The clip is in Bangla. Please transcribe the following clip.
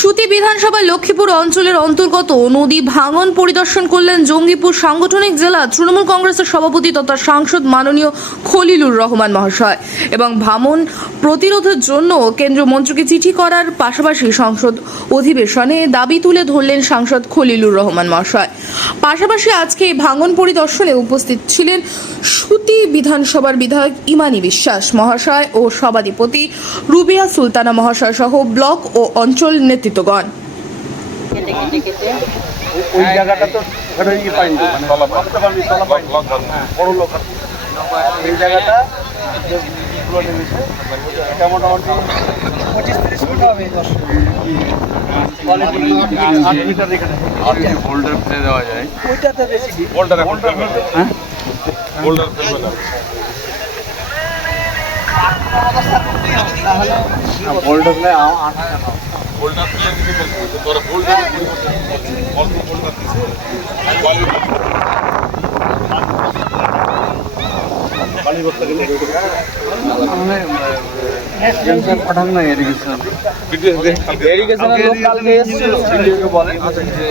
সুতি বিধানসভা লক্ষ্মীপুর অঞ্চলের অন্তর্গত নদী ভাঙন পরিদর্শন করলেন জঙ্গিপুর সাংগঠনিক জেলা তৃণমূল কংগ্রেসের সভাপতি তথা সাংসদ মাননীয় খলিলুর রহমান মহাশয় এবং ভাঙন প্রতিরোধের জন্য কেন্দ্রীয় মন্ত্রীকে চিঠি করার পাশাপাশি সংসদ অধিবেশনে দাবি তুলে ধরলেন সাংসদ খলিলুর রহমান মহাশয়। পাশাপাশি আজকে এই ভাঙন পরিদর্শনে উপস্থিত ছিলেন সুতি বিধানসভার বিধায়ক ইমানি বিশ্বাস মহাশয় ও সভাধিপতি রুবিয়া সুলতানা মহাশয় সহ ব্লক ও অঞ্চল নেতৃত্বগণ। ওই জায়গাটা তো পাইনি, বড় লোক এই জায়গাটা নেমেছে মোটামুটি 25-30 ফুট হবে। বোল্ডার ফেলে দেওয়া যায়, ওইটাতে বেশি বোল্ডার হ্যাঁ বোল্ডার ফেলবে না, বোল্ডার নেই বোল্ডার ফেলে দিকে ফেলবে তোরা বোল্ডার অল্প বোল্ডার দিছে পানি বস্তা গেলে পাঠান না ইরিগেশন লোক কালকে এসেছিল বলে যে